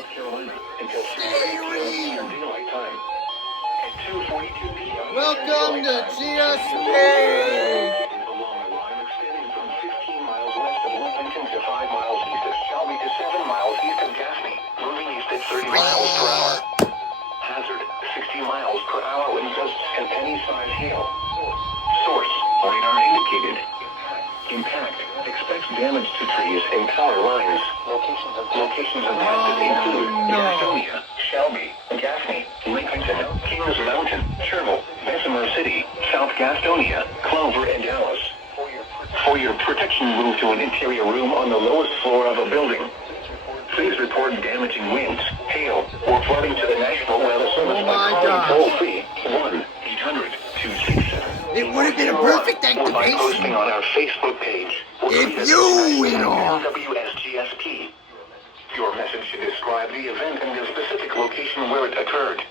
South Carolina until 3:30 p.m. Eastern Daylight Time. At 2:42 p.m. Welcome to GSP! Along a line extending from 15 miles west of Lincoln to 5 miles east of Shelby to 7 miles east of Gaffney, moving east at 30 miles per hour. Hazard, 60 miles per hour wind gusts and penny-sized hail. Source, radar indicated. Impact, expects damage to trees and power lines. Locations impacted include Gastonia, Shelby, Gaffney, Lincolnton, Kings Mountain, Cherville, Bessemer City, South Gastonia, Clover, and Dallas. For your protection, move to an interior room on the lowest floor of a building. Please report damaging winds, hail, or flooding to the National Weather Service by calling toll-free 1-800-267. It would have been a perfect Or by posting activation on our Facebook page. if you went on. GSP. Your message should describe the event and the specific location where it occurred.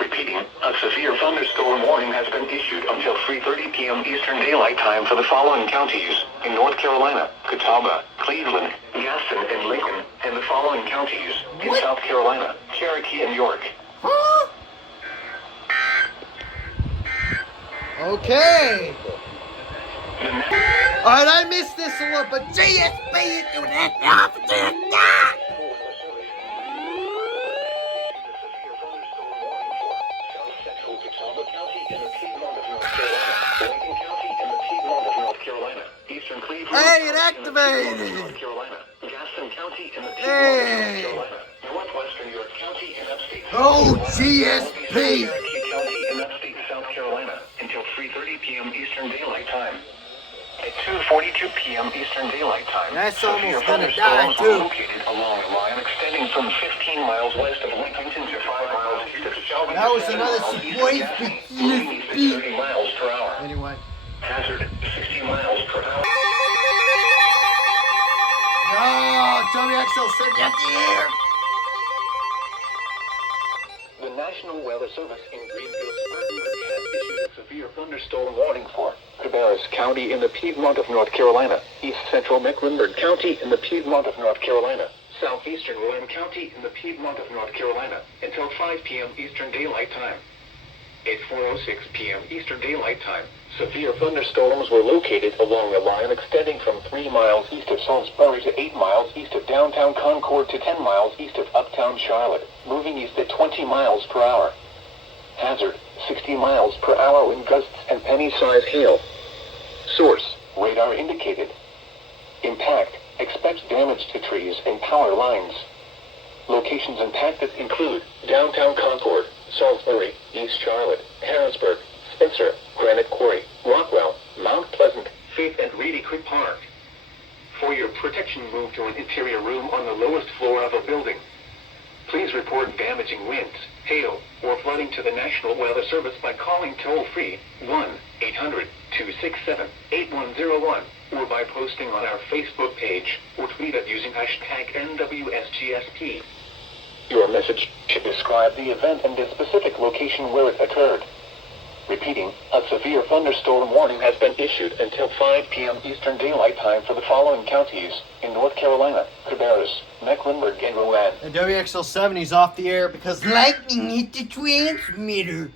Repeating, a severe thunderstorm warning has been issued until 3:30 p.m. Eastern Daylight Time for the following counties: in North Carolina, Catawba, Cleveland, Gaston, and Lincoln, and the following counties: in South Carolina, Cherokee, and York. Huh? Okay. Alright, I missed this a lot, but GSP is doing that. Hey, it activated! Hey! Oh, GSP! South Carolina until 3:30 p.m. Eastern Daylight Time. At 2:42 p.m. Eastern Daylight Time, That's severe almost gonna die, thunderstorms too. were located along a line extending from 15 miles west of Lincolnton to 5 miles east of Shelby. That was to 7 another miles east of surprise Gaffney, for moving east at GSP. 30 miles per hour. Anyway. Hazard, 60 miles per hour. Oh, WXL said you have to hear. The National Weather Service in Greenville-Spartanburg has issued a severe thunderstorm warning for Cabarrus County in the Piedmont of North Carolina, East Central Mecklenburg County in the Piedmont of North Carolina, Southeastern Rowan County in the Piedmont of North Carolina, until 5 p.m. Eastern Daylight Time. At 4:06 p.m. Eastern Daylight Time, severe thunderstorms were located along a line extending from 3 miles east of Salisbury to 8 miles east of downtown Concord to 10 miles east of uptown Charlotte, moving east at 20 miles per hour. Hazard, 60 miles per hour wind gusts and penny-sized hail. Source, radar indicated. Impact, expects damage to trees and power lines. Locations impacted include downtown Concord, Salisbury, East Charlotte, Harrisburg, Spencer, Granite Quarry, Rockwell, Mount Pleasant, Faith and Reedy Creek Park. For your protection, move to an interior room on the lowest floor of a building. Please report damaging winds, hail, or flooding to the National Weather Service by calling toll-free 1-800-267-8101 or by posting on our Facebook page or tweet it using hashtag NWSGSP. Your message should describe the event and the specific location where it occurred. Repeating, a severe thunderstorm warning has been issued until 5 p.m. Eastern Daylight Time for the following counties: in North Carolina, Cabarrus, Mecklenburg, and Rowan. And WXL 70's off the air because lightning hit the transmitter.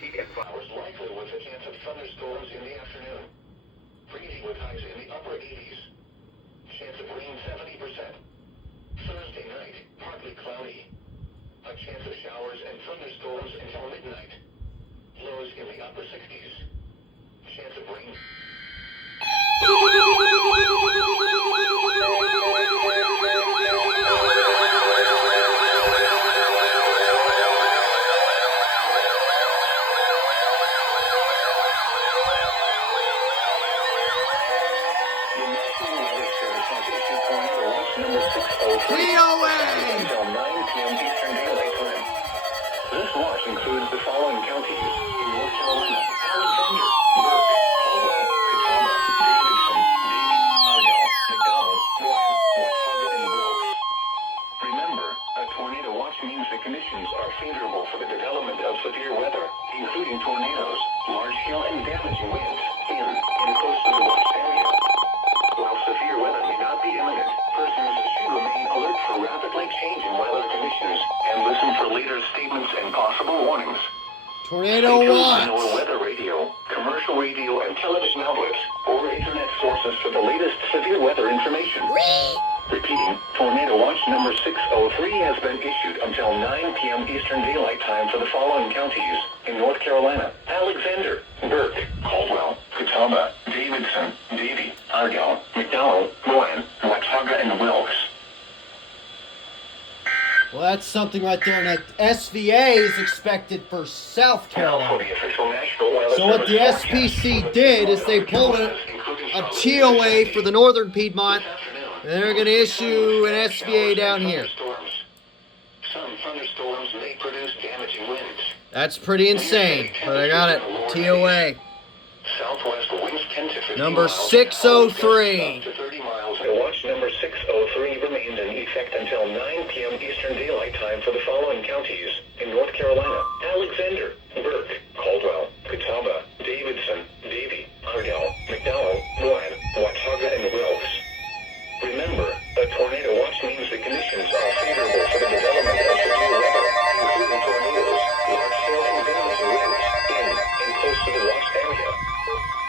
Heat and flowers likely with a chance of thunderstorms in the afternoon. Freezing with highs in the upper 80s. Chance of rain 70%. Thursday night, partly cloudy. A chance of showers and thunderstorms until midnight. Lows in the upper 60s. Chance of rain. The National Weather Service has issued tornado watch number 603 until 9 p.m. Eastern Daylight Time. This watch includes the following counties: in North Carolina, Alexander, Burke, Caldwell, Catawba, Davidson, Davie, Argyle, McDonald, Warren, West Harvard, and Wilkes. Remember, a tornado watch means the conditions are favorable for the development of severe weather, including tornadoes, large hail, and damaging winds in and close to the watch area. While severe weather may not be imminent, persons should remain alert conditions and listen for later statements and possible warnings. Tornado Stay tuned to watch. NOAA weather radio, commercial radio, and television outlets, or internet sources for the latest severe weather information. Repeating, tornado watch number 603 has been issued until 9 p.m. Eastern Daylight Time for the following counties in North Carolina: Alexander, Burke, Caldwell, Catawba, Davidson, Davie, Argyle, McDowell, Moine, Watauga, and Wilkes. Well, that's something right there. And that SVA is expected for South Now for Carolina. the official National Weather So what the Service SPC forecast. did is they pulled a TOA for the northern Piedmont. And they're going to issue an SVA down here. Some thunderstorms may produce damaging winds. That's pretty insane. But I got it. TOA. Southwest winds 10 to 15 Number miles, 603. up to 30 miles. And watch number 603 remains in effect until 9 p.m. Eastern Daylight Time for the following counties in North Carolina: Alexander, Burke, Caldwell, Catawba, Davidson, Davie, Argyle, McDowell, Moine, Watauga, and Wilkes. Remember, a tornado watch means the conditions are favorable for the development of severe weather, including tornadoes, large hail, and damaging winds in and close to the watched area.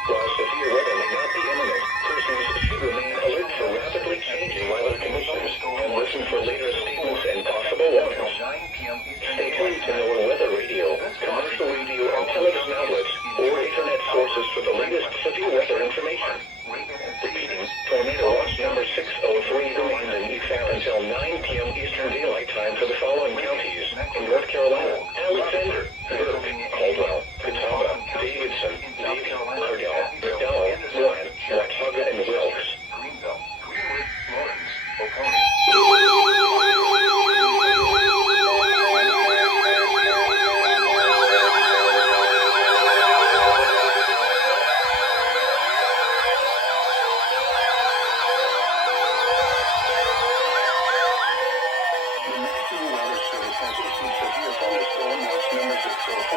While severe weather may not be imminent, persons should remain alert for rapidly changing weather conditions and listen for later statements and possible warnings. Stay tuned to NOAA weather radio, commercial radio, and television outlets, or internet sources for the latest severe weather information. Repeating, tornado watch number 603 remains in effect until 9 p.m. Eastern Daylight Time for the following counties in North Carolina: Alexander, Burke, Caldwell, Catawba, Davidson, Davie, Argyle, McDowell, Moine, Watauga, and Wilkes.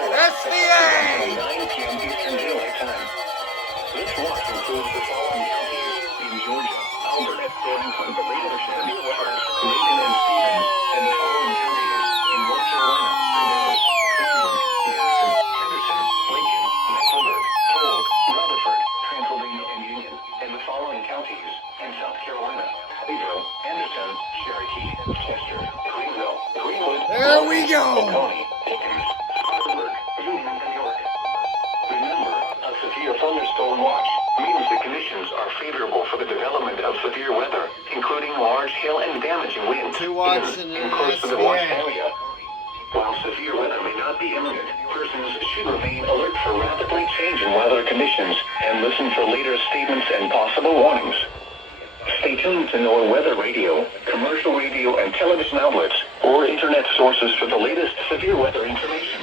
SVA! 9 p.m. Eastern Daylight Time. This watch includes the following counties in Georgia: Albert, Franklin, Leadership, Hart, Reagan, and Stevens, and the following counties in North Carolina: Pinellas, Cleveland, Garrison, Henderson, Lincoln, Mecklenburg, Polk, Rutherford, Transylvania, and Union, and the following counties in South Carolina: Abbeville, Anderson, Cherokee, Chester, Greenville, Greenwood, There we go. Oconee, Pickens, Spartanburg, Union, and York. Remember, a severe thunderstorm watch means the conditions are favorable for the development of severe weather, including large hail and damaging winds Two watts in and and an close to the SVA. watched area. While severe weather may not be imminent, persons should remain alert for rapidly changing weather conditions and listen for later statements and possible warnings. Stay tuned to NOAA weather radio, commercial radio, and television outlets, or internet sources for the latest severe weather information.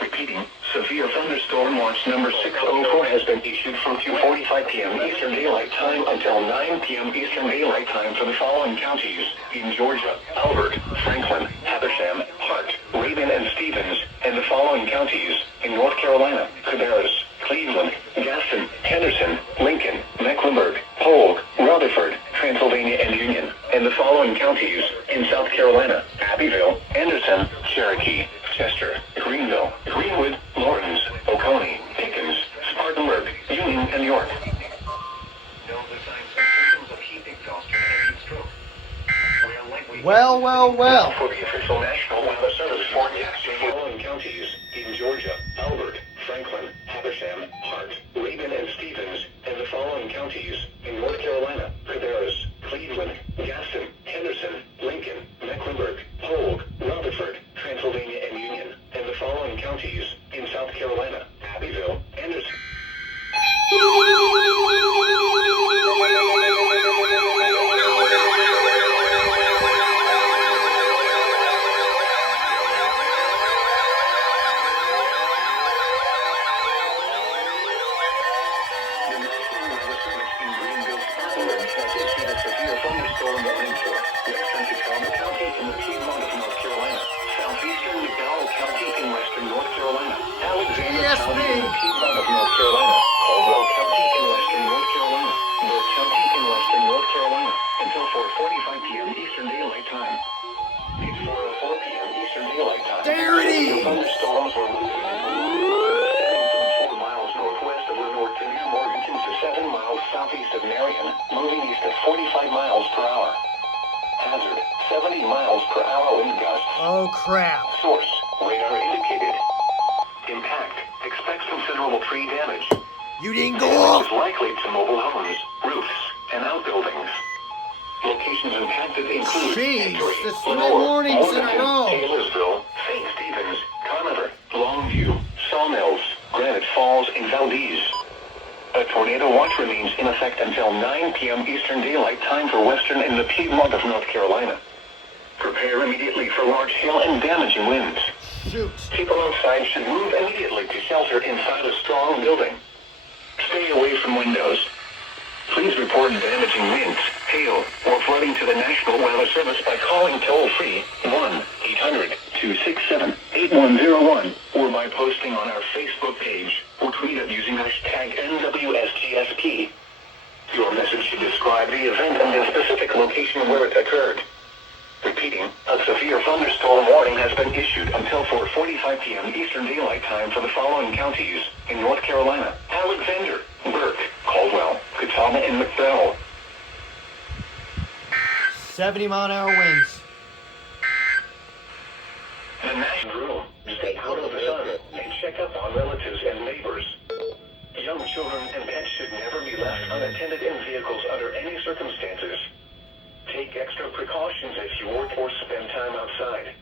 Repeating, severe thunderstorm watch number 604 has been issued from 2:45 p.m. Eastern Daylight Time until 9 p.m. Eastern Daylight Time for the following counties in Georgia: Albert, Franklin, Habersham, Hart, Reagan, and Stevens, and the following counties in North Carolina: Cabarrus, Cleveland, Gaston, Henderson, Lincoln, Mecklenburg, Polk, Rutherford, Transylvania, and Union, and the following counties in South Carolina: Abbeville, Anderson, Cherokee, Chester, Greenville, Greenwood, Lawrence, Oconee, Pickens, Spartanburg, Union, and York. Know the signs and symptoms of heat exhaustion and heat stroke. We're likely Well, well, well. for the official National Weather Service forecast for the following counties in Georgia: Albert, Franklin, Habersham, Hart, Reagan, and Stevens, and the following counties in North Carolina: Cabarrus, Cleveland, Gaston, Henderson, Lincoln, Mecklenburg, Polk, Rutherford, Transylvania, and Union, and the following counties in South Carolina: Abbeville, Anderson. The National Weather Service in Greenville, Spartanburg has issued a severe thunderstorm warning for western Catawba County in the Piedmont of North Carolina, southeastern McDowell County in western North Carolina, Alexander County in the Piedmont of North Carolina, Caldwell County in western North Carolina, Burke County in western North Carolina, until 4:45 p.m. Eastern Daylight Time. It's 4:04 70 miles per hour wind gusts. Oh, crap. Source, radar indicated. Impact, expects considerable tree damage. You didn't go Damage off. is likely to mobile homes, roofs, and outbuildings. Locations impacted include Jeez, Hickory, that's 3 Lenore, warnings in a Morganton, row. Taylorsville, St. Stephen's, Conover, Longview, Sawmills, Granite Falls, and Valdez. A tornado watch remains in effect until 9 p.m. Eastern Daylight Time for western and the Piedmont of North Carolina. Prepare immediately for large hail and damaging winds. Shoot. People outside should move immediately to shelter inside a strong building. Stay away from windows. Please report damaging winds, hail, or flooding to the National Weather Service by calling toll-free 1-800-267-8101 or by posting on our Facebook page or tweet it using hashtag NWSGSP. Your message should describe the event and the specific location where it occurred. Repeating, a severe thunderstorm warning has been issued until 4:45 p.m. Eastern Daylight Time for the following counties in North Carolina: Alexander, Burke, Caldwell, Catawba, and McDowell. 70-mile-an-hour winds. The national rule: stay out of the sun and check up on relatives and neighbors. Young children and pets should never be left unattended in vehicles under any circumstances. Take extra precautions if you work or spend time outside.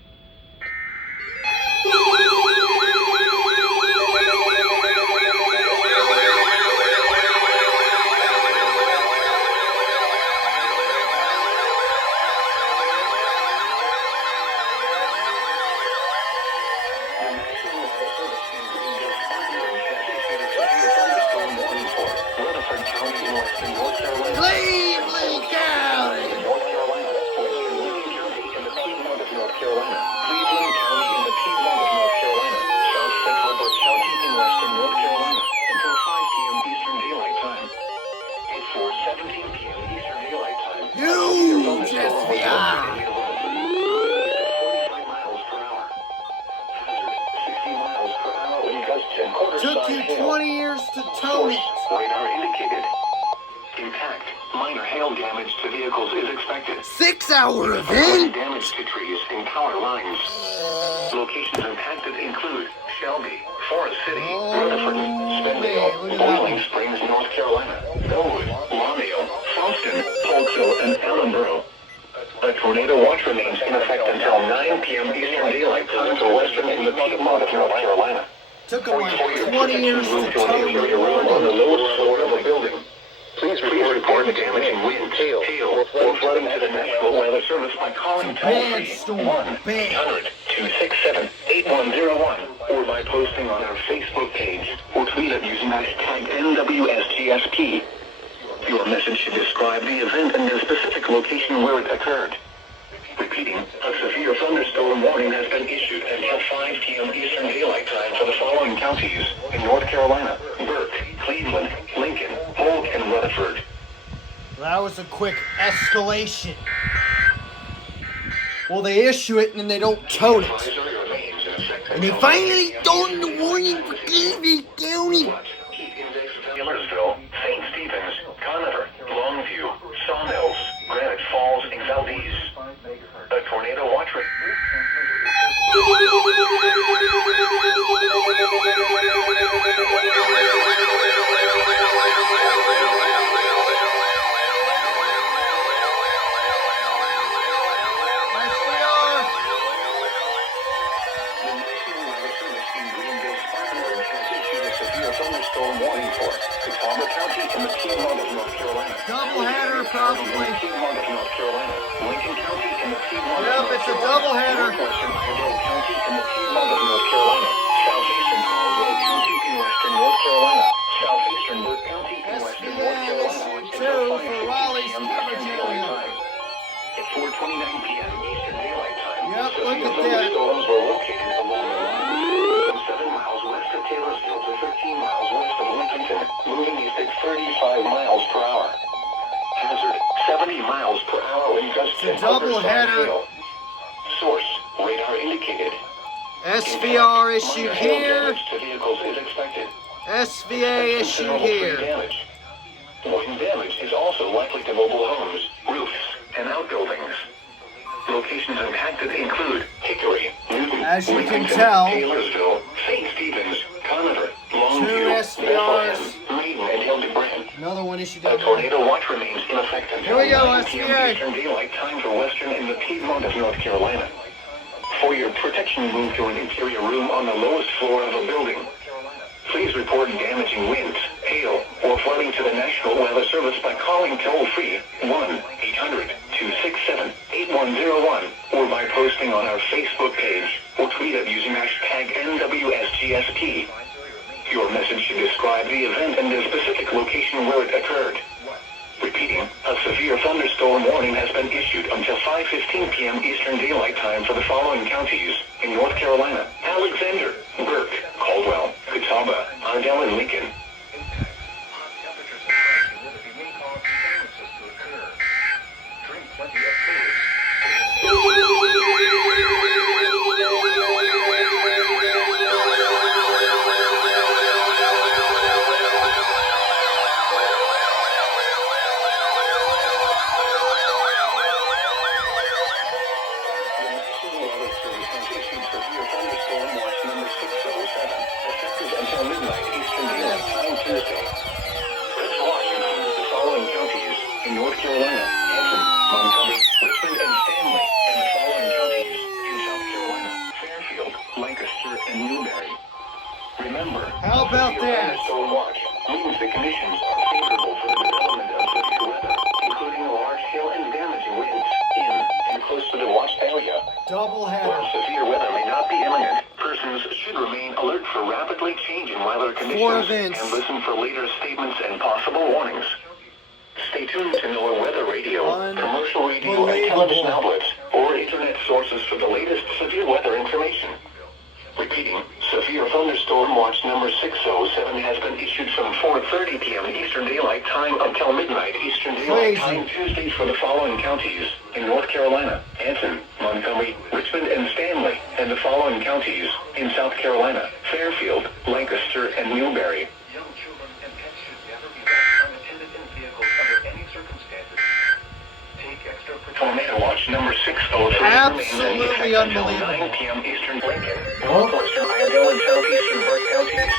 Cleveland County! North Carolina, Western County in the Piedmont of North Carolina, Cleveland County in the Piedmont of North Carolina, South Central Burke County in Western North Carolina, until 5 p.m. Eastern Daylight Time. It's 4:17 p.m. Eastern Daylight Time. Huge SVR! 45 miles per hour. Hazard, 60 miles per hour wind gusts and Took quarter-size you hail. 20 years to tone it. Radar indicated. Impact. Minor hail damage to vehicles is expected. 6-hour Avoid event? damage to trees and power lines. Locations impacted include Shelby, Forest City, Rutherford, Spindale, look at Boiling that. Springs, North Carolina, Bellwood, Lawndale, Foston, Polkville, and Allenboro. A tornado watch remains in effect until 9 p.m. Eastern Daylight Time for western and the Piedmont of North Carolina. Took them like For your 20 years protection, move to to an tone area room on the it. lowest floor of a building. Please report damaging winds, hail, or flooding to the National Weather Service by calling Bad toll-free storm, bad. 1-800-267-8101 or by posting on our Facebook page or tweet it using hashtag NWSGSP. Your message should describe the event and the specific location where it occurred. Repeating, a severe thunderstorm warning has been issued until 5 p.m. Eastern Daylight Time for the following counties in North Carolina: Burke, Cleveland, Lincoln, Polk, and Rutherford. That was a quick escalation. Well, they issue it and then they don't tone it. Advisory remains in effect And they until finally tone the warning for Cleveland County. Heat index Taylorsville, St. Stephen's, Conover, Longview, Sawmills, Granite Falls, and Valdez. A tornado watch. Thunderstorm warning for Catawba County in the Piedmont of North Carolina. Doubleheader, probably. Piedmont of North Carolina. Lincoln County in the Piedmont Yep, of North it's a Carolina. doubleheader. Northwestern Idaho County in the Piedmont of North Carolina. Southeastern Caldwell County in western North Carolina. Southeastern Burke County in western North Carolina. SVS2 for Raleigh's coverage area. At 4:29 p.m. Eastern Daylight Time. Yep, severe look at that. thunderstorms were located along the line from 7 miles west of Taylorsville to 13 miles west of Lincoln, moving east at 35 miles per hour. Hazard, 70 miles per hour wind gusts It's a and quarter-size doubleheader. hail. Source, radar indicated. SVR issued Minor hail here. damage to vehicles is expected. SVA issued Considerable tree here. damage. Wind damage is also likely to mobile homes, roofs, and outbuildings. locations impacted include Hickory, Newton, As you can Lincoln, tell, Taylorsville, St. Stepens, Conover, two Longview, SVRs. Bethlehem, Maiden, and Hildebrand. Another one issued A down there. tornado watch remains in effect Here until we go, 9 p.m. SVA. Eastern Daylight Time for Western and the Piedmont of North Carolina. For your protection, move to an interior room on the lowest floor of a building. Please report damaging winds, hail, or flooding to the National Weather Service by calling toll-free 1-800-267-8101 or by posting on our Facebook page or tweet it using hashtag NWSGSP. Your message should describe the event and the specific location where it occurred. Repeating, a severe thunderstorm warning has been issued until 5:15 p.m. Eastern Daylight Time for the following counties in North Carolina: Alexander, Burke, Caldwell, Catawba, Ardell, and Lincoln. Until midnight Eastern Daylight Time Tuesday. This watch includes the following counties in North Carolina: Anson, Montgomery, Richmond, and Stanley, and the following counties in South Carolina: Fairfield, Lancaster, and Newberry. Remember, How about severe that? thunderstorm watch means the conditions are favorable for the development of severe weather, including large hail and damaging winds in and close to the watched area. Double header. While severe weather may not be imminent, persons should remain alert for rapidly changing weather conditions and listen for later statements and possible warnings. Stay tuned to NOAA Weather Radio, commercial radio and television outlets, or internet sources for the latest severe weather information. Repeating, severe thunderstorm watch number 607 has been issued from 4:30 p.m. Eastern Daylight Time until midnight Eastern Daylight Time Tuesday for the following counties in North Carolina: Anson, Montgomery, Richmond, and Stanley, and the following counties in South Carolina: Fairfield, Lancaster, and Newberry. Young children and pets should never be left unattended in vehicles under any circumstances. Take extra tornado watch number 607 Absolutely until unbelievable. 9 p.m. Eastern Lincoln, northwestern Iredell, and southeastern Burke counties. At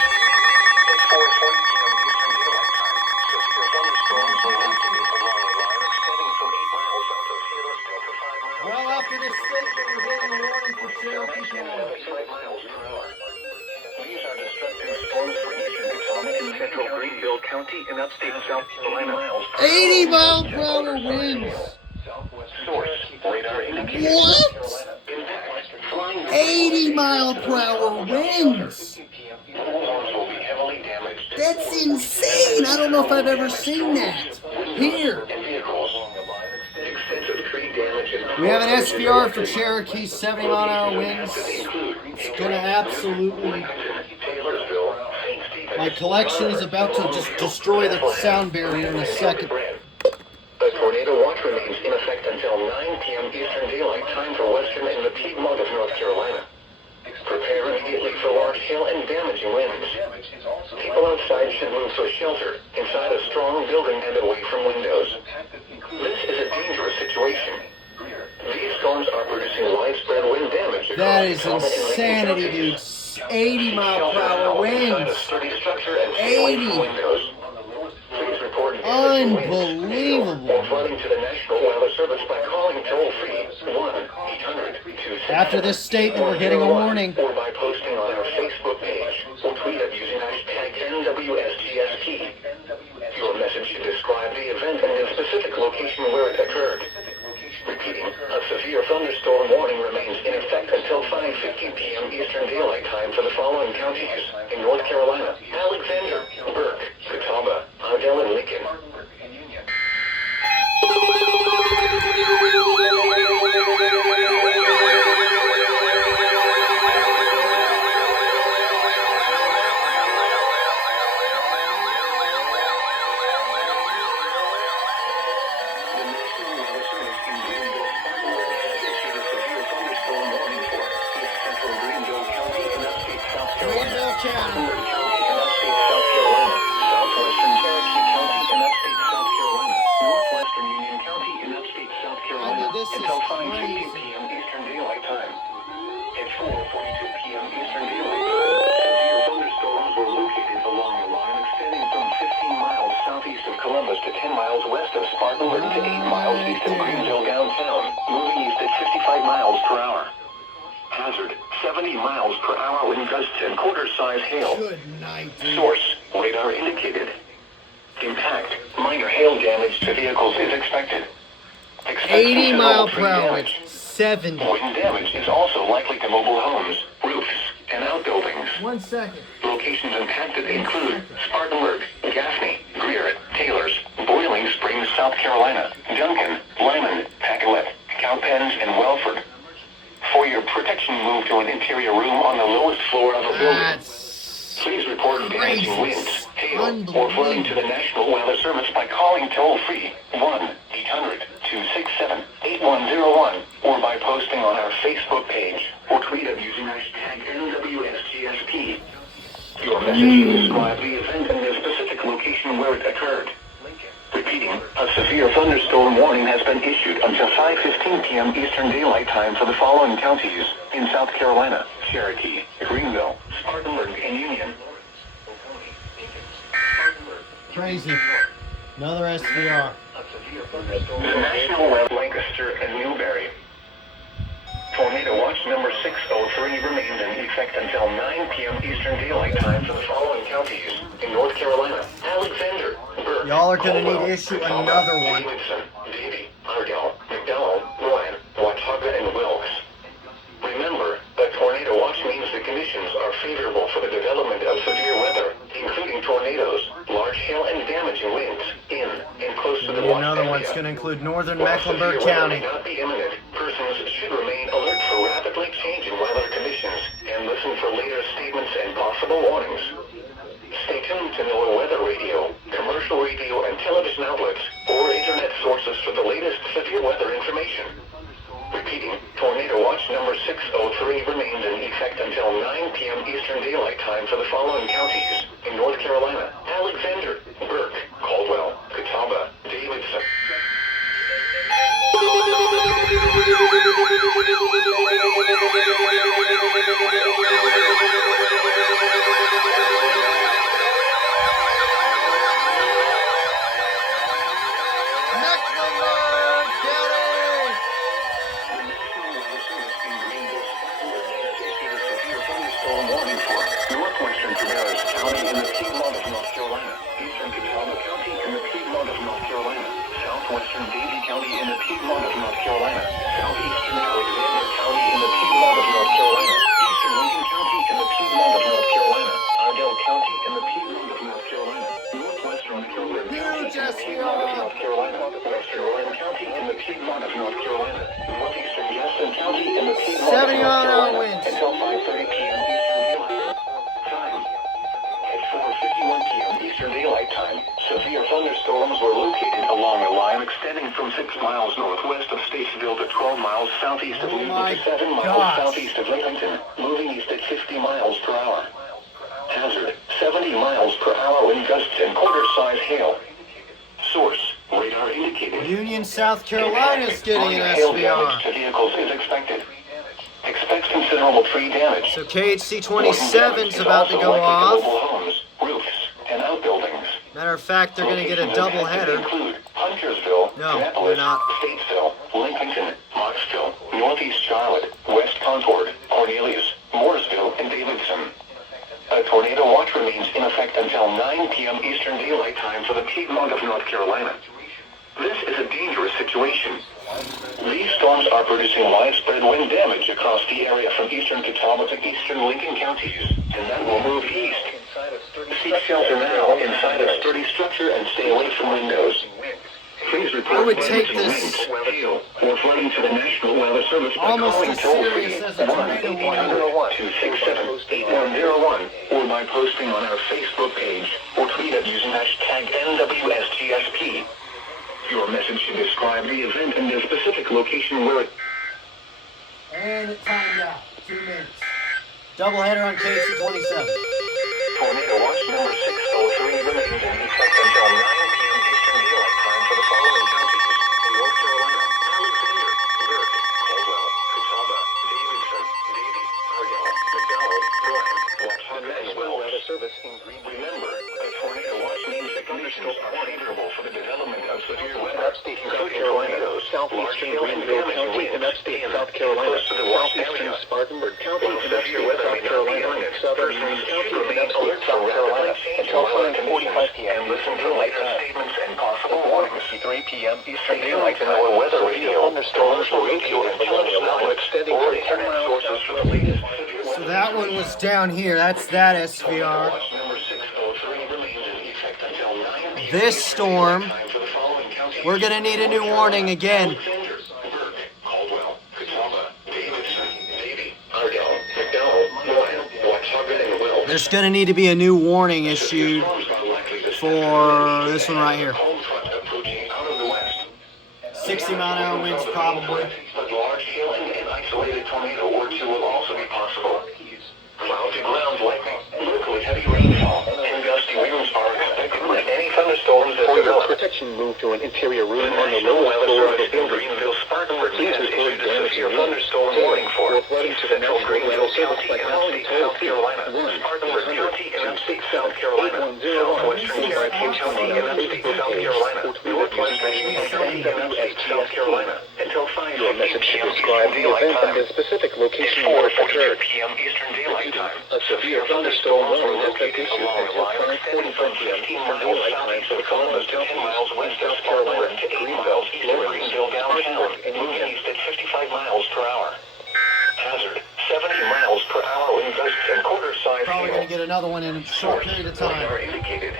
4:40 p.m. Eastern Daylight Time, severe thunderstorms will continue along a line extending from 8 miles out of Taylorsville to 5 miles. Well, after this statement, we're getting a warning for Cherokee County. 5 miles per hour. These are destructive storms for eastern Catawba and central Greenville County in upstate South Carolina. 80 mile per hour winds. Source, radar indicates What? impact, flying 80 mile per hour winds. Homes will be heavily damaged. That's insane. I don't know if I've ever seen that. Here. And vehicles. Extensive tree damage and We have an SVR for Cherokee, 70 mile an hour winds. It's gonna absolutely. Taylorsville, St. Stepens. My collection is about to just destroy the sound barrier in a second. A tornado watch remains in effect until 9 p.m. Eastern Daylight Time for Western and the Piedmont of North Carolina. Prepare immediately for large hail and damaging winds. People outside should move to a shelter, inside a strong building and away from windows. This is a dangerous situation. These storms are producing widespread wind damage across That is Catawba and Lincoln insanity, counties. dude. 80 mile per hour Inside a winds. sturdy structure and stay away from 80. windows. Please report damaging winds, hail, Unbelievable. or flooding to the National Weather Service by calling toll-free 1-800-267. After this statement, we're getting a warning. Or by posting on our Facebook page or tweet it using hashtag NWSGSP. Your message should describe the event and the specific location where it occurred. Repeating, a severe thunderstorm warning remains in effect until 5:15 p.m. Eastern Daylight Time for the following counties in North Carolina: Alexander, Burke, Catawba, Ardell, and Lincoln. This is crazy. p.m. Eastern Daylight Time. At 4:42 p.m. Eastern Daylight Time, severe thunderstorms were located along the line extending from 15 miles southeast of Columbus to 10 miles west of Spartanburg to 8 miles east of Greenville downtown, moving east at 55 miles per hour. Hazard, 70 miles per hour wind gusts and quarter-size hail. Good night, dude. Source, radar indicated. Impact, minor hail damage to vehicles is expected. Expect 80 mile considerable per tree hour. damage. 70. Wind damage is also likely to mobile homes, roofs, and outbuildings. 1 second. Locations impacted include Spartanburg, Gaffney, Greer, Taylors, Boiling Springs, South Carolina, Duncan, Lyman, Pacolet, Cowpens, and Welford. For your protection, move to an interior room on the lowest floor of a building. That's Please report damaging crazy. winds, hail, or flooding to the National Weather Service by calling toll-free 1-800-267-8101 or by posting on our Facebook page or tweet us using hashtag NWSGSP. Your message will describe the event and the specific location where it occurred. Repeating, a severe thunderstorm warning has been issued until 5:15 p.m. Eastern Daylight Time for the following counties in South Carolina: Cherokee, Greenville, Spartanburg, and Union. crazy. Another SVR. The National Weather Lancaster and Newberry. Tornado watch number 603 remains in effect until 9 p.m. Eastern Daylight Time for the following counties in North Carolina: Alexander, Burke, Y'all are gonna Caldwell, need to issue Catawba, another one. Davidson, Davie, Ardell, McDowell, Bryan, Watauga, and Wilkes. Remember, a tornado watch means the conditions are favorable for the development of severe weather, including tornadoes, large hail, and damaging winds in and close to the watch Another one's area. going to include northern While Mecklenburg severe weather County. may not be imminent, persons should remain alert for rapidly changing weather conditions and listen for later statements and possible warnings. Stay tuned to NOAA weather radio, commercial radio and television outlets, or internet sources for the latest severe weather information. Repeating, tornado watch number 603 remains in effect until 9 p.m. Eastern Daylight Time for the following counties in North Carolina: Alexander, Burke, Caldwell, Catawba, Davidson. Mecklenburg County! Warning for northwestern Cabarrus County in the Piedmont of North Carolina, eastern Catawba County in the Piedmont of North Carolina, southwestern Davie County in the Piedmont of North Carolina, southeastern Alexander County in the Piedmont of North Carolina, eastern Lincoln County in the Piedmont of North Carolina, Ardell County in the Piedmont of North Carolina, northwestern Mecklenburg County in the Piedmont of North Carolina, western Warren County in the Piedmont of North Carolina, northeastern Gaston County in the Piedmont of 70 North mile an hour Carolina winds. until 5:30 p.m. Eastern Daylight Time. At 4:51 p.m. Eastern Daylight Time, severe thunderstorms were located along a line extending from 6 miles northwest of Statesville to 12 miles southeast of Oh Newton my to 7 miles gosh. southeast of Lincoln, moving east at 50 miles per hour. Hazard, 70 miles per hour wind gusts and quarter-size hail. Source, radar indicated. Union, South Carolina's getting an Hail damage SVR. to vehicles is expected. Expect considerable tree damage. So KHC 27's about to go off. Mobile homes, roofs, and outbuildings. Matter of fact, they're going to get a double header. Include Huntersville, No, Annapolis, they're not. Statesville, Lincolnton, Knoxville, Northeast Charlotte, West Concord, Cornelius, Mooresville, and Davidson. A tornado watch remains in effect until 9 p.m. Eastern Daylight Time for the Piedmont of North Carolina. This is a dangerous situation. These storms are producing widespread wind damage across the area from eastern Catawba to eastern Lincoln counties, and that will move east. Seek shelter now inside a sturdy structure and stay away from windows. Please report I would take damage to this winds, hail, or flooding to the National Weather Service by almost calling as toll-free serious as a tornado warning. 1-800-267-8101 or by posting on our Facebook page or tweet us using hashtag NWSGSP. Your message should describe the event and the specific location where it... And it timed out. 2 minutes. Double header on KHC 27. Tornado watch number 603 remains in effect until 9 p.m. Eastern Daylight Time for the following counties in North Carolina: Alexander, Burke, southeastern Greenville County in upstate South Carolina, southeastern Spartanburg County in upstate South Carolina, southern Greene County in upstate South Carolina, until 5:45 p.m. Eastern Daylight Time. 4:53 p.m. Eastern Daylight Time. Severe thunderstorms will be extending for 10 miles south of the latest. So that one was down here. That's that SVR. This storm, we're going to need a new warning again. There's going to need to be a new warning issued for this one right here. 60-mile-an-hour winds probably. Large hail and isolated tornado or two will also be possible. Cloud to ground lightning, locally heavy rainfall, and gusty winds are expected. Any thunderstorms that develop. Protection moved to an interior room on the lowest floor of the building. Greenville Spartanburg has issued a severe thunderstorm warning for flooding to the National Greenville County in upstate South Carolina, Spartanburg County in upstate South Carolina, southwestern Cherokee County in upstate South Carolina, northwestern Union County in upstate South Carolina, until 5 Your message should describe the event and the specific location where it occurred. p.m. Eastern Daylight Time. A severe thunderstorm warning has been issued until 5:45 p.m. Eastern Daylight Time for the Columbus to 10 miles west of Carolina to 8 miles east of Greenville downtown, moving east at 55 miles per hour. Hazard, 70 miles per hour wind gusts and quarter-size Probably going to get another one in a short period of time. are indicated.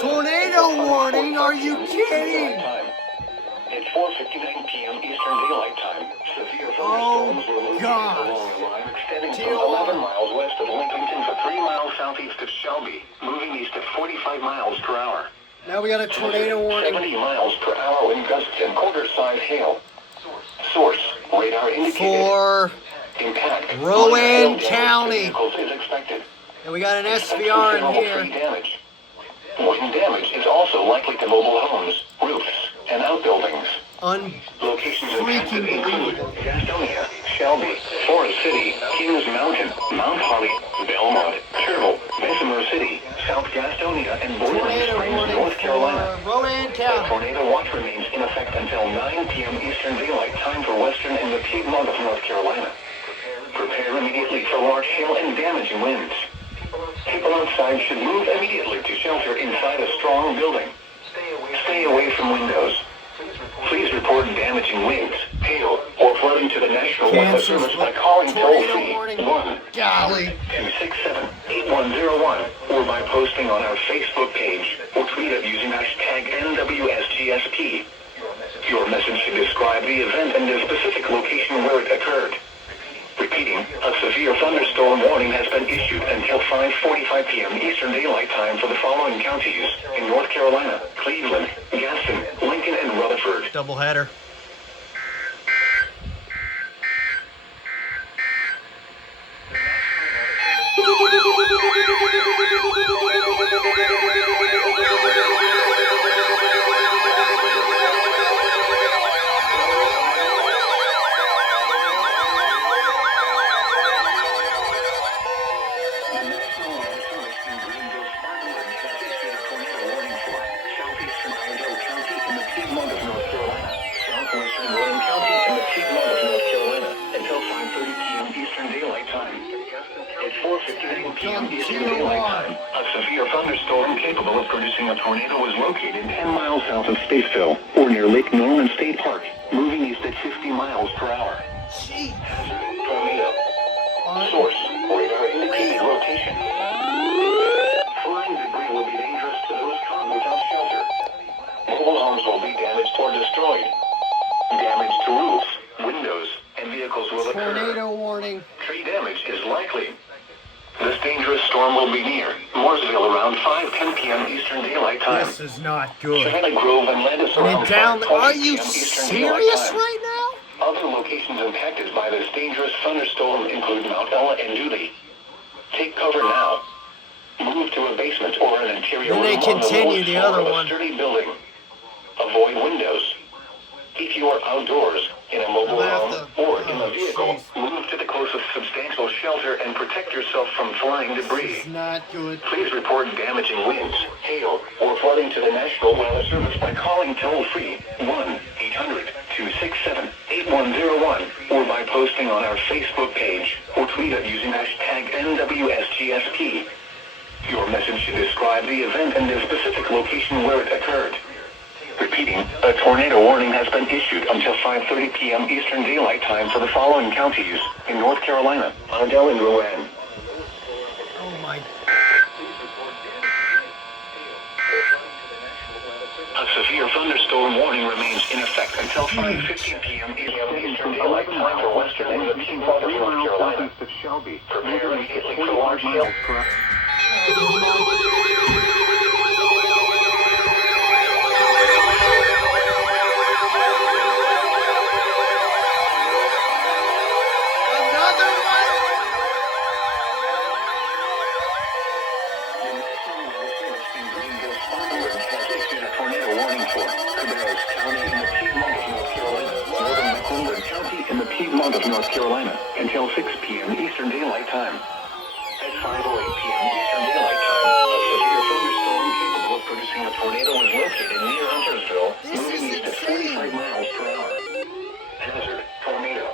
Tornado warning, are you kidding? It's 4:59 p.m. Eastern Daylight Time. Severe thunderstorms were located along a line extending from 11 miles west of Lincoln to 3 miles southeast of Shelby, moving east at 45 miles per hour. Now we got a tornado warning. 70 miles per hour wind gusts and quarter-size hail. Source, radar indicated. For Impact. Rowan County. Vehicles is expected. And we got an SVR in here. Damage. Wind damage is also likely to mobile homes, roofs, and outbuildings. Locations of Unfreaking include Gastonia, Shelby, Forest City, Kings Mountain, Mount Holly, Belmont, Turtle, Bessemer City, South Gastonia, and Boiling Tornado Springs, warning North Carolina. for Rowan The County. tornado watch remains in effect until 9 p.m. Eastern Daylight Time for western and the Piedmont of North Carolina. Prepare immediately for large hail and damaging winds. People outside should move immediately to shelter inside a strong building. Stay away from windows. Please report damaging winds, hail, or flooding to the National Weather Service by calling toll-free 1-267-8101 or by posting on our Facebook page or tweet it using hashtag NWSGSP. Your message should describe the event and the specific location where it occurred. Repeating, a severe thunderstorm warning has been issued until 5:45 p.m. Eastern Daylight Time for the following counties in North Carolina: Cleveland, Gaston, Lincoln, and Rutherford. Doubleheader. A severe thunderstorm capable of producing a tornado was located 10 miles south of Statesville, or near Lake Norman State Park, moving east at 50 miles per hour. Jeez. Tornado. Source, radar indicated rotation. Flying debris will be dangerous to those caught without shelter. Mobile homes will be damaged or destroyed. Damage to roofs, windows, and vehicles will occur. Tornado warning. Tree damage is likely. This dangerous storm will be near Mooresville around 5:10 p.m. Eastern Daylight Time. This is not good. Savannah Grove and Landis And around down. 5:20 Are you p.m. Eastern Daylight serious Time. right now? Other locations impacted by this dangerous thunderstorm include Mount Ella and Dooley. Take cover now. Move to a basement or an interior Then room they on the continue lowest the floor other of a one. sturdy building. Avoid windows. If you are outdoors, in a mobile home, or in a vehicle, move to the closest substantial shelter and protect yourself from flying debris. It's not good. Please report damaging winds, hail, or flooding to the National Weather Service by calling toll-free 1-800-267-8101 or by posting on our Facebook page or tweet it using hashtag NWSGSP. Your message should describe the event and the specific location where it occurred. Repeating, a tornado warning has been issued until 5:30 p.m. Eastern Daylight Time for the following counties in North Carolina, Mondale and Rowan. Oh my. A severe thunderstorm warning remains in effect until 5:15 p.m. Eastern Daylight Time for western and the Piedmont of North Carolina. Prepare immediately for large hail. Piedmont of North Carolina until 6 p.m. Eastern Daylight Time. At 5:08 p.m. Eastern Daylight Time, a severe thunderstorm capable of producing a tornado is located near Huntersville, moving east at 45 miles per hour. Hazard, tornado.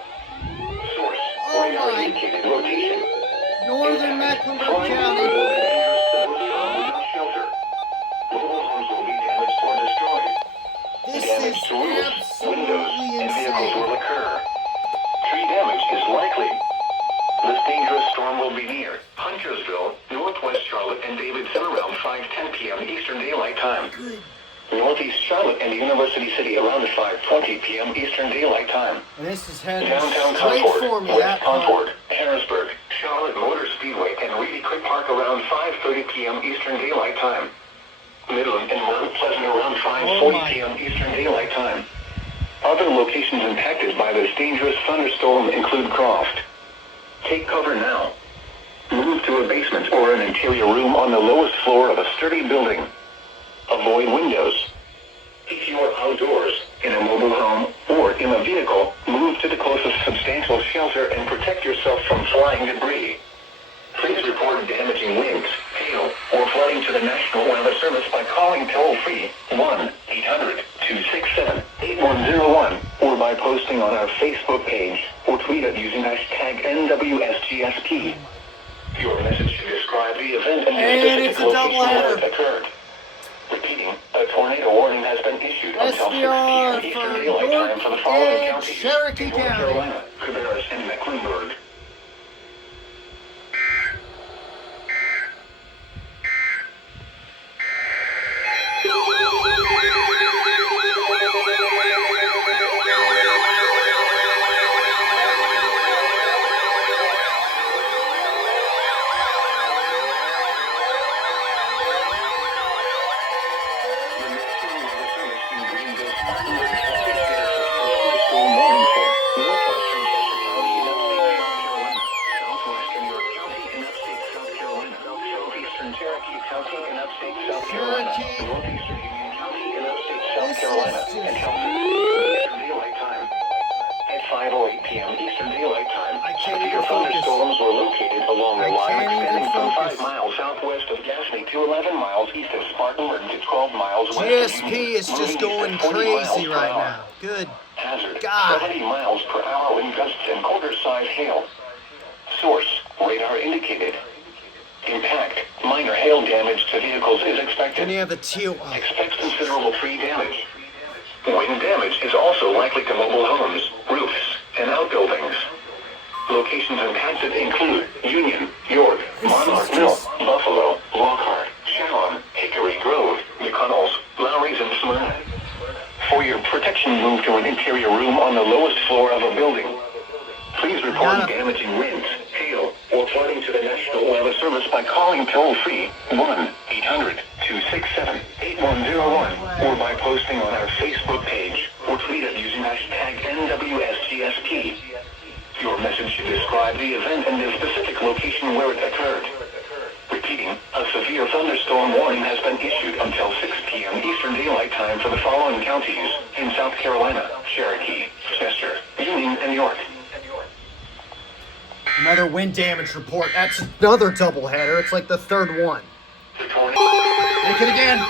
Source, radar indicated rotation. Northern Mecklenburg County. Shelter. Mobile homes will be damaged or destroyed. This Damage is to roofs, windows, absolutely and vehicles will insane. occur. Tree damage is likely. This dangerous storm will be near Huntersville, Northwest Charlotte, and Davidson around 5:10 p.m. Eastern Daylight Time. Northeast Charlotte and University City around 5:20 p.m. Eastern Daylight Time. And this is heading Downtown straight Concord, for me, West that part. Concord, Harrisburg, Charlotte Motor Speedway, and Reedy Creek Park around 5:30 p.m. Eastern Daylight Time. Midland and Mount Pleasant around 5:40 p.m. Eastern Daylight Time. Other locations impacted by this dangerous thunderstorm include Croft. Take cover now. Move to a basement or an interior room on the lowest floor of a sturdy building. Avoid windows. If you are outdoors, in a mobile home, or in a vehicle, move to the closest substantial shelter and protect yourself from flying debris. Please report damaging winds, hail, or flooding to the National Weather Service by calling toll-free 1-800-267-8101 or by posting on our Facebook page or tweet it using hashtag NWSGSP. Your message should describe the event and the it's specific a location where doubleheader. it occurred. Repeating, a tornado warning has been issued until 6 SDR p.m. Eastern for Daylight Time for the following North and counties Cherokee in North County. Carolina, Cabarrus, and Mecklenburg. Thunderstorms were located along the line extending from 5 miles southwest of Gaffney to 11 miles east of Spartanburg to 12 miles west of GSP Union, is just moving going east at 40 miles crazy per right hour. now. Good Hazard, God. 70 miles per hour wind gusts and quarter-size hail. Source, radar indicated. Impact, minor hail damage to vehicles is expected. Then you have the teal. Oh, Expect considerable tree damage. Wind damage is also likely to mobile homes, roofs, and outbuildings. Locations impacted include Union, York, Monarch Mill, Buffalo, Lockhart, Shallon, Hickory Grove, McConnells, Lowry's, and Smyrna. For your protection, move to an interior room on the lowest floor of a building. Please report damaging winds, hail, or flooding to the National Weather Service by calling toll-free 1-800-267-8101 or by posting on our Facebook page or tweet it using hashtag NWSGSP. GSP. Your message should describe the event and the specific location where it occurred. Repeating, a severe thunderstorm warning has been issued until 6 p.m. Eastern Daylight Time for the following counties in South Carolina: Cherokee, Chester, Union, and York. Another wind damage report. That's another doubleheader. It's like the third one. The tornado. Make it again.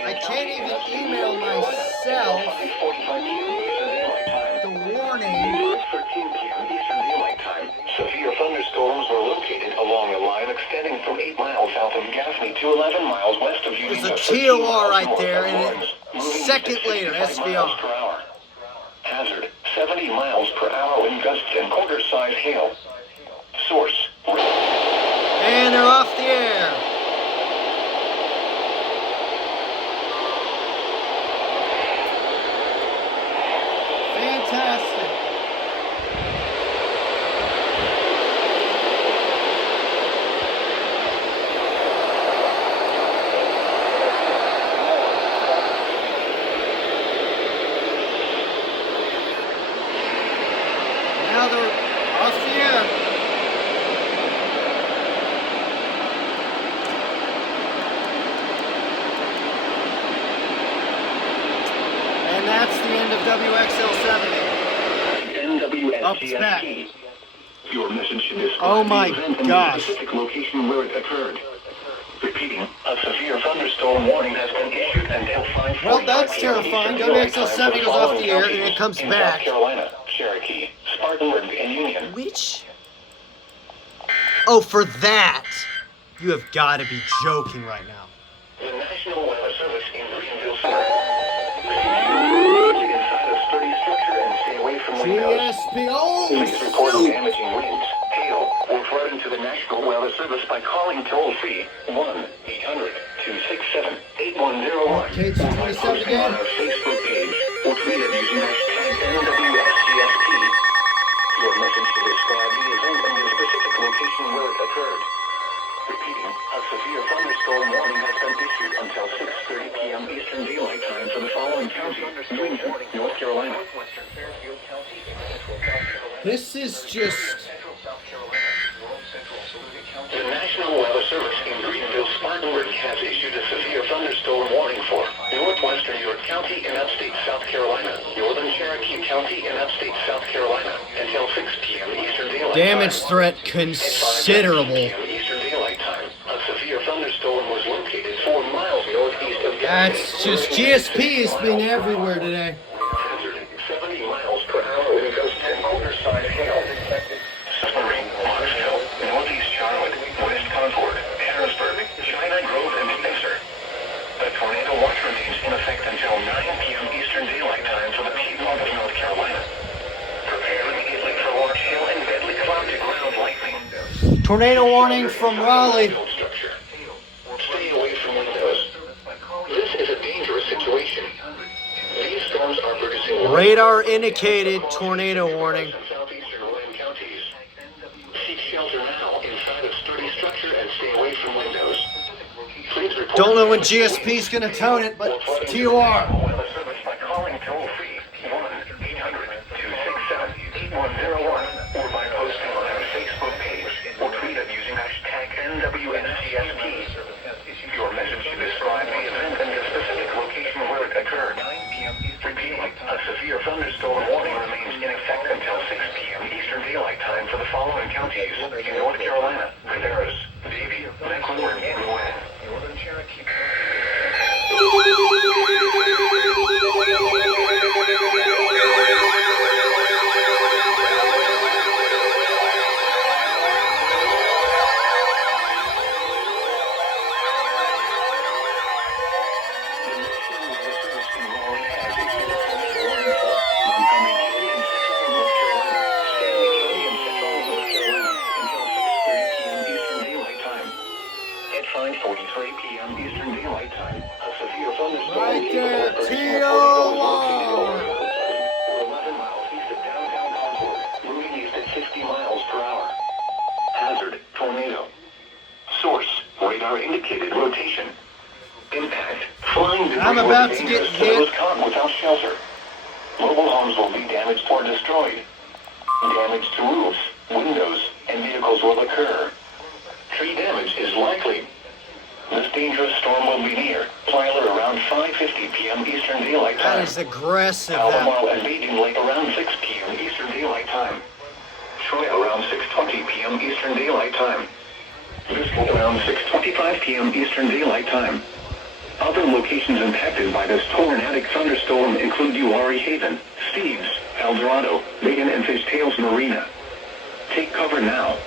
I can't even email myself the warning. 13 p.m. Eastern Daylight Time. Severe thunderstorms were located along a line extending from 8 miles south of Gaffney to 11 miles west of Union. There's a TOR right there, and a second later, SVR. Hazard, 70 miles per hour in gusts and quarter-size hail. Source. And they're off the air. Fantastic. Now they're off the air. And that's the end of WXL70. Up back. Your message should describe Oh my the event and gosh. the specific location where it occurred. Repeating, a severe thunderstorm warning has been issued until 5:45 Well, that's p.m. terrifying. Eastern Daylight Time WXL70 for goes off following the air and counties it comes in back. South Carolina, Cherokee, Spartanburg, and Union. Which? Oh, for that? You have got to be joking right now. The National Weather Service in Greenville, Florida. Inside a sturdy structure and stay away from windows. GSP. Oh, Please report shoot. damaging winds, hail, or flooding to the National Weather Service by calling toll-free 1-800-267-8101 Okay, it's or by 27 posting again. on our Facebook page or tweet it using hashtag NWSGSP. Your message should describe the event and the specific location where it occurred. Repeating, a severe thunderstorm warning has been issued until 6:30 p.m. Eastern Daylight Time for the following counties: Union, North Carolina. This is just. The National Weather Service in Greenville, Spartanburg has issued a severe thunderstorm warning for northwestern York County in upstate South Carolina, northern Cherokee County in upstate South Carolina until 6 p.m. Eastern Daylight Damage Time. threat At 5 considerable. p.m. Eastern Daylight Time, a severe thunderstorm was located 4 miles northeast of That's just GSP has been everywhere today. Hazard, 70 miles per hour in gust and quarter-size hail. Submarine, Marshville, Northeast Charlotte, West Concord, Harrisburg, China Grove, and Spencer. The tornado watch remains in effect until 9 p.m. Eastern Daylight Time for the Piedmont of North Carolina. Prepare immediately for large hail and deadly cloud-to-ground lightning. Tornado warning from Raleigh. Structure. Stay away from windows. This is a dangerous situation. These storms are producing Radar indicated tornado warning. southeastern William counties. Seek shelter now inside a sturdy structure and stay away from windows. Please report. Don't know when GSP's gonna tone it, but it's TOR. Weather service by calling toll-free 1-800-267-8101 or by posting on our Facebook page or tweet it using hashtag NWSGSP. Your message should describe the event and the specific location where it occurred. Repeating, a severe thunderstorm warning remains in effect until 6 p.m. Eastern Daylight Time for the following counties in North Carolina: Riveras, Davie, Mecklenburg, and Rowan. Northern Cherokee. p.m. Eastern Daylight Time. A severe thunderstorm Right there, located TOR. 11 miles east of downtown Concord, moving east at 60 miles per hour. Hazard, tornado. Source, radar indicated rotation. Impact, flying debris I'm about to get dangerous hit. those caught without shelter. Mobile homes will be damaged or destroyed. Damage to roofs, windows, and vehicles will occur. Tree damage is likely. This dangerous storm will be near Tyler around 5:50 p.m. Eastern Daylight Time. That is aggressive. Albemarle and Baden Lake around 6 p.m. Eastern Daylight Time. Troy around 6:20 p.m. Eastern Daylight Time. Biscuit around 6:25 p.m. Eastern Daylight Time. Other locations impacted by this tornadic thunderstorm include Uwharrie Haven, Steves, El Dorado, Baden and Fishtails Marina. Take cover now.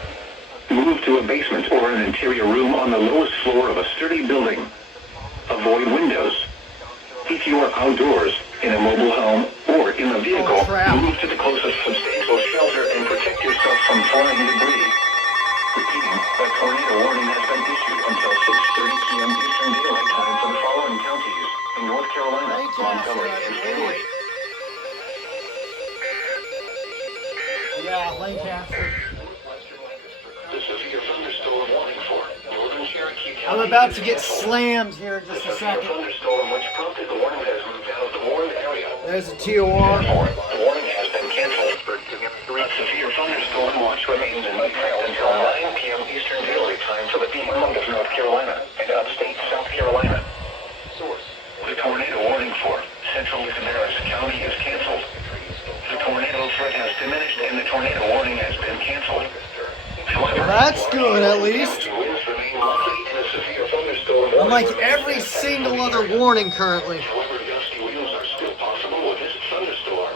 Move to a basement or an interior room on the lowest floor of a sturdy building. Avoid windows. If you are outdoors, in a mobile home, or in a vehicle, move to the closest substantial shelter and protect yourself from flying debris. Repeating, a tornado warning has been issued until 6:30 p.m. Eastern Daylight Time for the following counties in North Carolina, Montgomery, and Stanley. Yeah, Lancaster. The severe thunderstorm warning for northern Cherokee County. I'm about to get slammed here in just a The second. thunderstorm which prompted the warning has moved out of the warned area. There's a TOR. Therefore, the warning has been canceled. A severe thunderstorm watch remains in effect until 9 p.m. Eastern Daylight Time for the Piedmont of North Carolina and upstate South Carolina. Source. The tornado warning for central Cabarrus County is canceled. The tornado threat has diminished and the tornado warning has been canceled. However, That's good, at least. winds remain likely in a severe thunderstorm warning. Unlike every single other warning currently. However, gusty winds are still possible with this thunderstorm.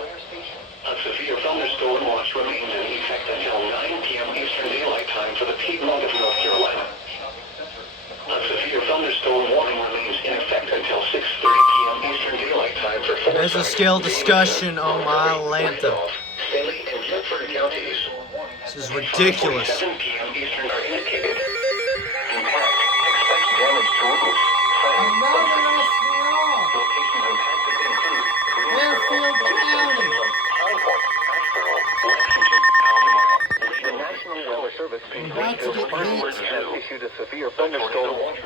A severe thunderstorm watch remains in effect until 9 p.m. Eastern Daylight Time for the Piedmont of North Carolina. A severe thunderstorm warning remains in effect until 6:30 p.m. Eastern Daylight Time for There's a scale discussion on my Lanta. Staley and Bedford counties. This is ridiculous. 7 p.m. Eastern are indicated. Impact. Expect damage to roofs, fence, locations impacted include Fairfield County. High Point, Asheboro, Lexington, Albemarle. The National Weather Service in About to get hit. has issued a severe thunderstorm warning.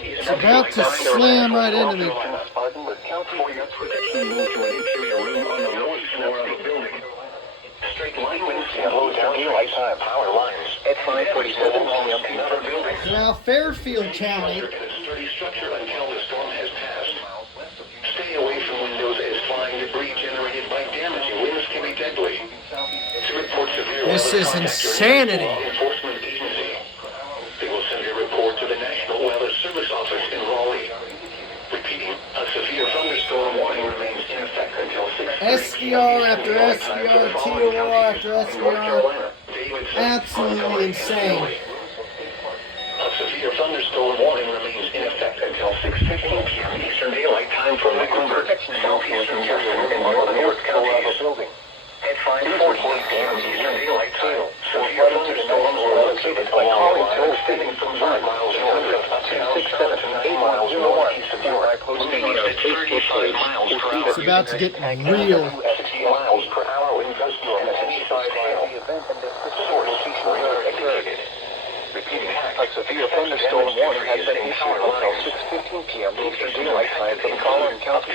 It's about to slam right into me. Spartanburg County for your protection, move to an interior room on the lowest floor of a building. Straight line winds and low down daylight time. Power lines at 5:47 p.m. Another building. Now, Fairfield County. In a sturdy structure until the storm has passed. Stay away from windows as flying debris generated by damaging winds can be deadly. To report severe This weather, is contact your insanity. law enforcement agency. They will send a report to the National Weather Service office in Raleigh. Repeating, a severe thunderstorm warning remains in effect until 6:30 SVR after SVR, TOR after SVR. Absolutely insane. A severe thunderstorm warning remains in effect until 6:15 p.m. Eastern Daylight Time for Mecklenburg, southeastern Houston, and northern York counties. At 5:48 p.m. Eastern Daylight Time, severe thunderstorms were located along a line extending from 5 miles north up to 678 miles northeast of York, moving at 35 miles per hour. It's about to get real. At 60 miles per hour with gust winds and east-side hail. Source, radar indicated. Repeating, a severe thunderstorm warning has been issued until 6:15 p.m. Eastern Daylight Time for the following counties: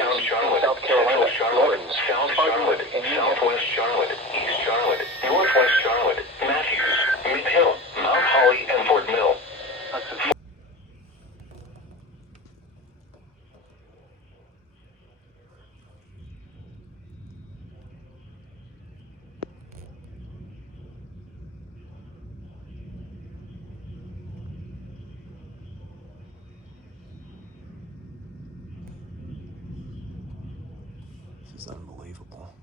South Carolina, Lawrence, South Charlotte, Southwest Charlotte, East Charlotte, Northwest Charlotte, Matthews, Mid Hill, Mount Holly, and Fort Mill. This is unbelievable.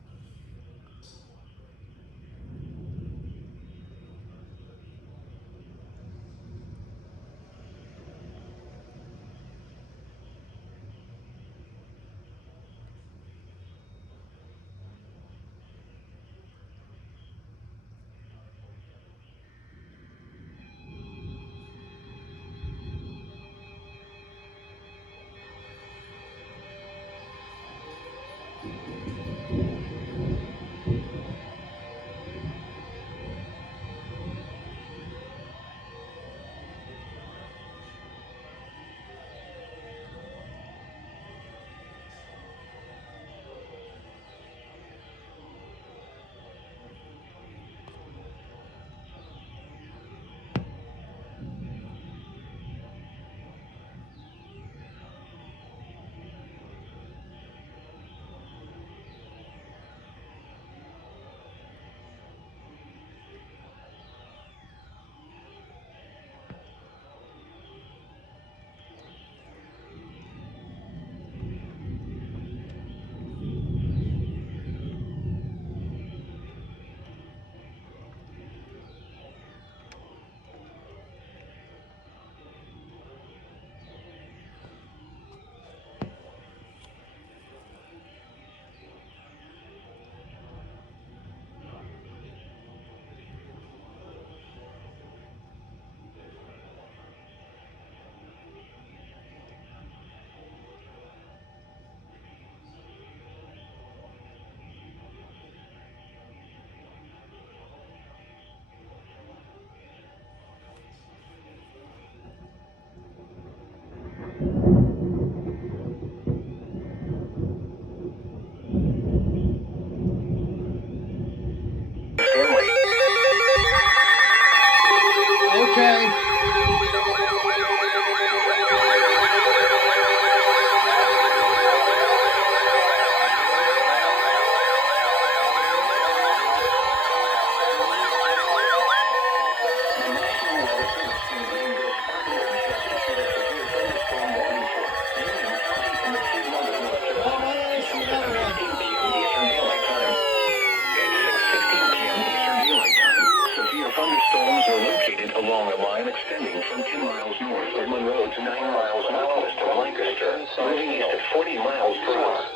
north of Monroe to 9 miles northwest of Lancaster, moving east at 40 miles per hour.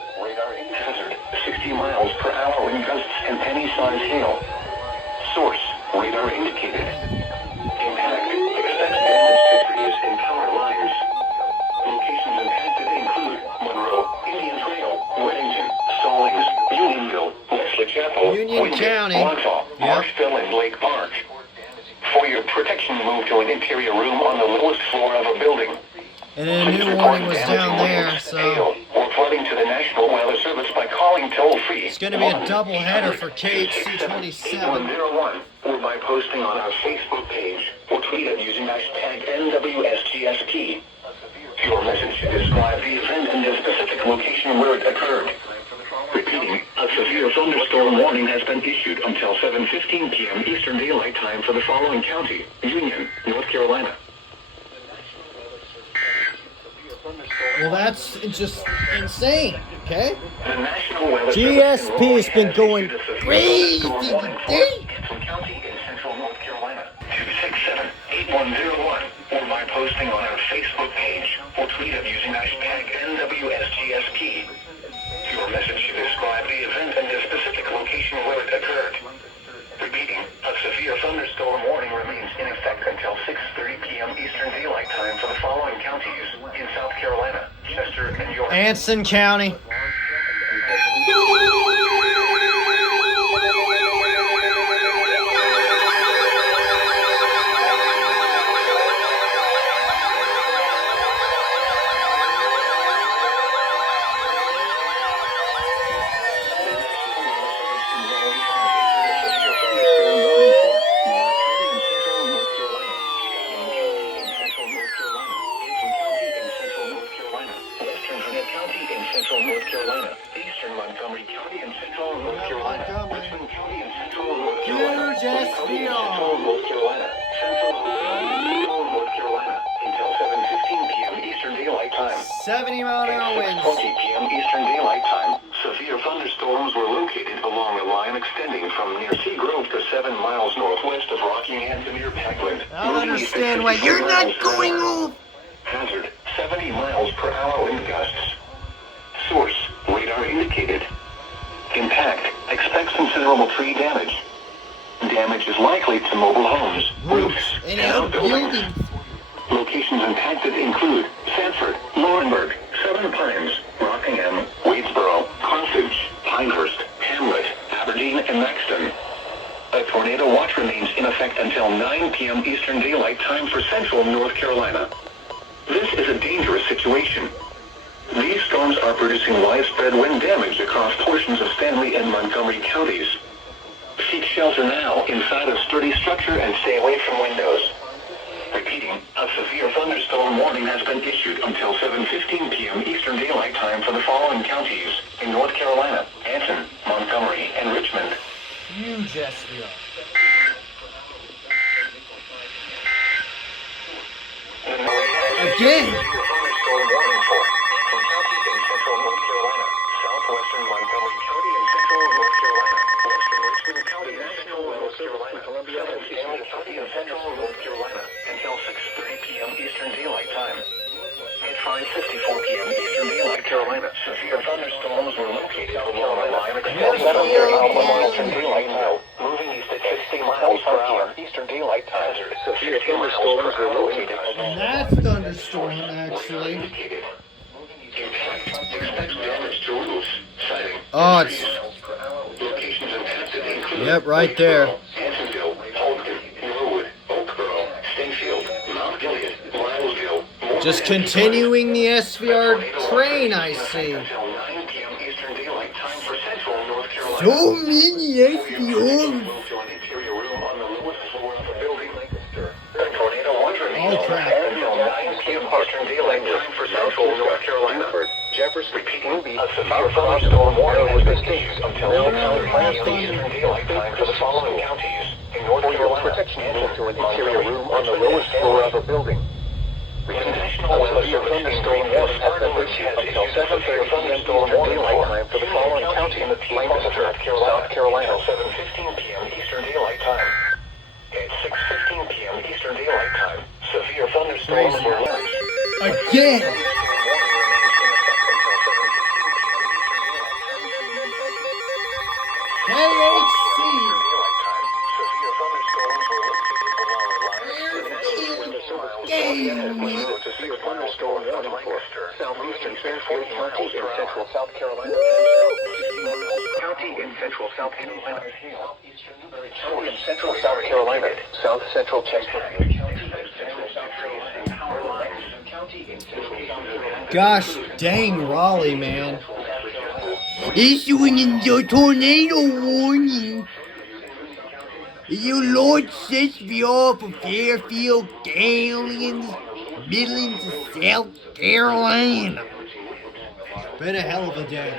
Hazard, 60 miles per hour wind gusts and penny-sized hail. Source, radar indicated. Impact, expects damage to trees and power lines. Locations impacted include Monroe, Indian Trail, Weddington, Stallings, Unionville, Wesley Chapel, Union County. Wausau, Marshville, and Lake Park. For your protection, move to an interior room on the lowest floor of a building. And then a new warning was down there, so or flooding to the National Weather Service by calling toll-free. it's going to be a double header for KHC27. 8101, or by posting on our Facebook page, or tweet it using hashtag NWSGSP. Your message should describe the event and the specific location where it occurred. Repeating, a severe thunderstorm warning has been issued until 7:15 p.m. Eastern Daylight Time for the following county: Union, North Carolina. Well, that's just insane, okay? The National Weather GSP has been going crazy today. County in central North Carolina. 267-8101, or by posting on our Facebook page, or tweet it using hashtag NWSGSP. Your message should describe the event and the specific location where it occurred. Repeating, a severe thunderstorm warning remains in effect until 6:30 p.m. Eastern Daylight Time for the following counties in South Carolina, Chester, and York. Anson County. North Carolina, Central North Carolina, until 7:15 p.m. Eastern Daylight Time. 70-mile-an-hour winds. 6:20 p.m. Eastern Daylight Time. Severe thunderstorms were located along a line extending from near Seagrove to 7 miles northwest of Rockingham to near Pegland. I don't understand why you're not going over. Hazard, 70 miles per hour wind gusts. Source, radar indicated. Impact, expects considerable tree damage. Damage is likely to mobile homes, roofs, and outbuildings. Locations impacted include Sanford, Laurinburg, Southern Pines, Rockingham, Wadesboro, Carthage, Pinehurst, Hamlet, Aberdeen, and Maxton. A tornado watch remains in effect until 9 p.m. Eastern Daylight Time for central North Carolina. This is a dangerous situation. These storms are producing widespread wind damage across portions of Stanly and Montgomery counties. Seek shelter now inside a sturdy structure and stay away from windows. Repeating, a severe thunderstorm warning has been issued until 7:15 p.m. Eastern Daylight Time for the following counties in North Carolina: Anson, Montgomery, and Richmond. Huge SVR. Again. Thunderstorm warning for Anson County in central North Carolina, southwestern Montgomery County in central North Carolina, western Richmond County in central North Carolina, southern Stanly County in central North Carolina, until 6:30 p.m. Eastern Daylight Time. At 5:54 p.m. Eastern Daylight Carolina, severe thunderstorms were located along a line extending from Eastern Daylight Time, moving east at 60 miles per hour. Eastern Daylight Time. Severe thunderstorms were located. And that's thunderstorm, actually. Expects damage to roofs, siding. Oh, it's... Locations impacted include Yep, right there. Hansonville, Holton, Norwood, Oakboro, Stayfield, Mount Gilead, Milesville. Just continuing the SVR train, I see. Until 9 p.m. Eastern Daylight Time for central North Carolina. So many SVRs. Move to an interior room on the lowest floor of the building. A tornado watch remains Oh, crap. until 9 p.m. Eastern Daylight Time for central North Carolina. Jefferson, repeating, a severe thunderstorm warning has been issued until 9 p.m. Eastern Daylight Time for the following counties in North Carolina. Protection move to an interior room on the lowest floor of a building. The National Weather Service thunderstorm warning has been issued until 7:30 p.m. Eastern Daylight Time for the following county in the Lancaster, South Carolina, until 7:15 p.m. Eastern Daylight Time. At 6:15 p.m. Eastern Daylight Time, severe thunderstorms were Again. KHC. Severe thunderstorm warning for southeastern Fairfield County in central South Carolina. County in central South Carolina. Southeastern Newberry County in central South Carolina. South central Chesterfield County in central South Carolina. Power lines. County in central South Carolina. Gosh dang, Raleigh, man. Issuing a tornado warning. Your Lord sets me off of Fairfield Galleons, Midlands to South Carolina. It's been a hell of a day.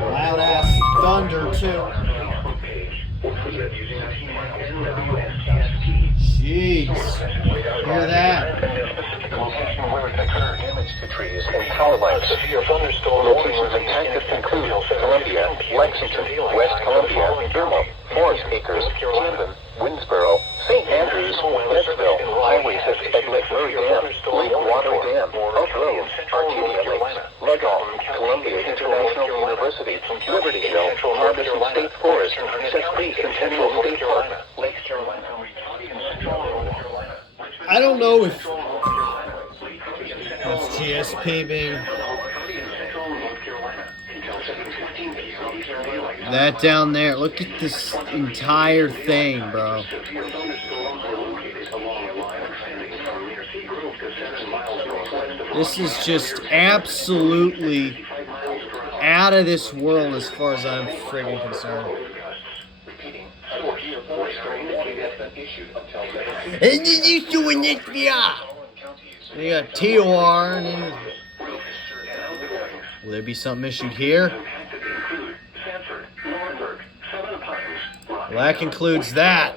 Loud ass thunder, too. Jeez. Hear that? Damage to trees and power lines. Severe thunderstorm locations impacted include Columbia, Lexington, West Columbia, Durham, Forest Acres, Camden, Winnsboro, St. Andrews, Leadville, highways at McMurray Dam, Lake Water Dam, Oak Road, Arcadia Lakes, Legal, Columbia International University, Libertyville, Harbison State Forest, Sesame Centennial State Park, Lake Carolina. I don't know if that's GSP being that down there. Look at this entire thing, bro. This is just absolutely out of this world as far as I'm friggin' concerned. And then you doing this, yeah. You got TOR, and then will there be something issued here? Well, that concludes that.